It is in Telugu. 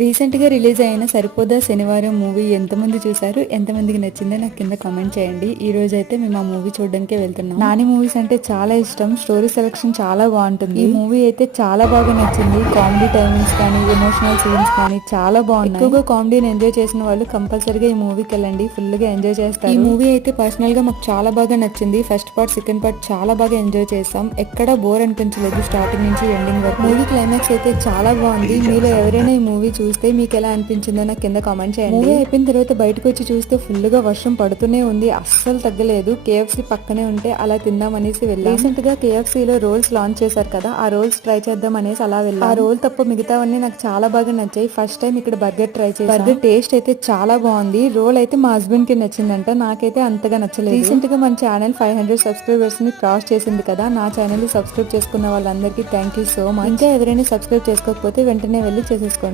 రీసెంట్ గా రిలీజ్ అయిన సరిపోదా శనివారం మూవీ ఎంతమంది చూసారు, ఎంతమందికి నచ్చిందో నాకు కింద కామెంట్ చేయండి. ఈ రోజు అయితే మేము ఆ మూవీ చూడడానికే వెళ్తున్నాం. నాని మూవీస్ అంటే చాలా ఇష్టం. స్టోరీ సెలెక్షన్ చాలా బాగుంటుంది. ఈ మూవీ అయితే చాలా బాగా నచ్చింది. కామెడీ టైమింగ్స్ కానీ, ఎమోషనల్ సీన్స్ కానీ చాలా బాగున్నాయి. ఎక్కువగా కామెడీని ఎంజాయ్ చేసిన వాళ్ళు కంపల్సరీగా ఈ మూవీకి వెళ్ళండి, ఫుల్ గా ఎంజాయ్ చేస్తారు. ఈ మూవీ అయితే పర్సనల్ గా మాకు చాలా బాగా నచ్చింది. ఫస్ట్ పార్ట్, సెకండ్ పార్ట్ చాలా బాగా ఎంజాయ్ చేసాం. ఎక్కడ బోర్ అనిపించలేదు స్టార్టింగ్ నుంచి ఎండింగ్ వరకు. మూవీ క్లైమాక్స్ అయితే చాలా బాగుంది. మీలో ఎవరైనా ఈ మూవీ చూస్తే మీకు ఎలా అనిపించిందో నాకు కింద కామెంట్ చేయండి. మూవీ అయిపోయిన తర్వాత బయటకు వచ్చి చూస్తే ఫుల్ గా వర్షం పడుతూనే ఉంది, అస్సలు తగ్గలేదు. కేఎఫ్సీ పక్కనే ఉంటే అలా తిందాం అనేసి వెళ్ళాం. రీసెంట్ గా కేఎఫ్సీ లో రోల్స్ లాంచ్ చేశారు కదా, ఆ రోల్స్ ట్రై చేద్దాం అనేసి అలా వెళ్ళాం. ఆ రోల్ తప్ప మిగతావన్నీ నాకు చాలా బాగా నచ్చాయి. ఫస్ట్ టైం ఇక్కడ బర్గర్ ట్రై చేశాను. బర్గర్ టేస్ట్ అయితే చాలా బాగుంది. రోల్ అయితే మా హస్బెండ్ కి నచ్చిందంట, నాకైతే అంతగా నచ్చలేదు. రీసెంట్ గా మన ఛానల్ 500 సబ్స్క్రైబర్స్ ని క్రాస్ చేసింది కదా, నా ఛానల్ ని సబ్స్క్రైబ్ చేసుకున్న వాళ్ళందరికీ థ్యాంక్ యూ సో మచ్. ఇంకా ఎవరైనా సబ్స్క్రైబ్ చేసుకోకపోతే వెంటనే వెళ్ళి చేసేసుకోండి.